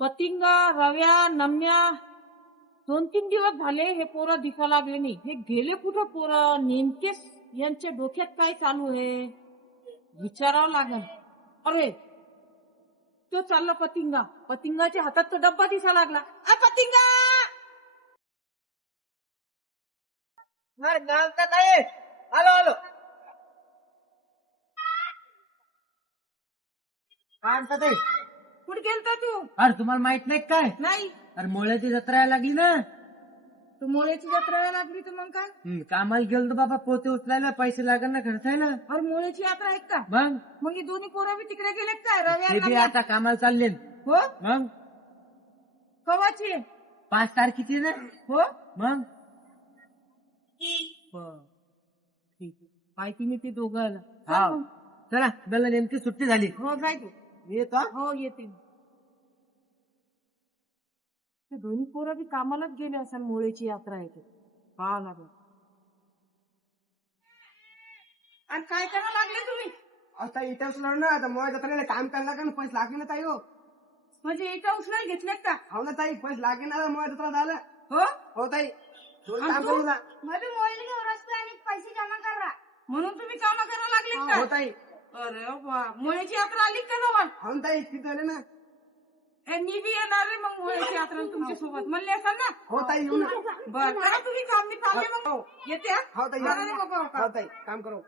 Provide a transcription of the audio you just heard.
पतिंगा, रव्या, नम्या 2-3 दिवस झाले हे पोरं दिसा लागले नाही. हे गेले कुठं पोरं? नेमकेच यांच्या डोक्यात काय चालू आहे विचारावं लागेल. अरे तो चालला पतिंगा. पतिंगाच्या हातात तो डब्बा दिसा लागला. पतिंगा नाही. आलो आलो. काय म्हणतात ते? कुठे गेलता तू? अरे तुम्हाला माहित नाही काय? नाही. अरे मोळ्याची जत्रा यायला लागली ना. तू मोळ्याची जत्रा यायला लागली तर मग काय? कामाला गेलो बाबा, पोते उचलायला पैसे लागेल ना, खर्च आहे ना. अरे मोळ्याची यात्रा आहे का? मग हे दोन्ही पोरं बी तिकडे गेलेत काय? ते बी रव्या आता कामाला चालले. हो. मग कवाची? 5 तारखेची ना. हो. मग माहिती नाही ते दोघं. हा चला, मला नेमकी सुट्टी झाली. हो जाय तू. येतो. हो येते. ते दोन्ही पोरं बी कामालाच गेले असेल. मोळ्याची यात्रा आहे ते पाहा लागलं. आणि काय करायला लागले तुम्ही? आता इथं उचलणार ना, आता मोळ्या जत्रेला काम करायला लागेल, पैसे लागेल ना ताई. हो म्हणजे इटा उचलायला घेतलेत का? हो ना ताई, पैसे लागेल ना मोळ्या जत्रा झालं. हो हो ताई, थोडं आणि काम तू? करू ना. मध्ये मोबाईल घेऊन रस्ते आणि पैसे जमा करा म्हणून तुम्ही काम करायला लागले हो का? ताई. अरे वा. मोळ्याची यात्रा आली का ना? हो ना ताई, तिथं आले ना. मी बी येणार रे मग मोळ्याची यात्रा तुमच्या सोबत म्हणले असाल ना. हो ताई, येऊ ना. बरं करा तुम्ही काम. मी चालले मग. येते हा? हो ताई, बरं रे बाबा. हो ताई, काम करू.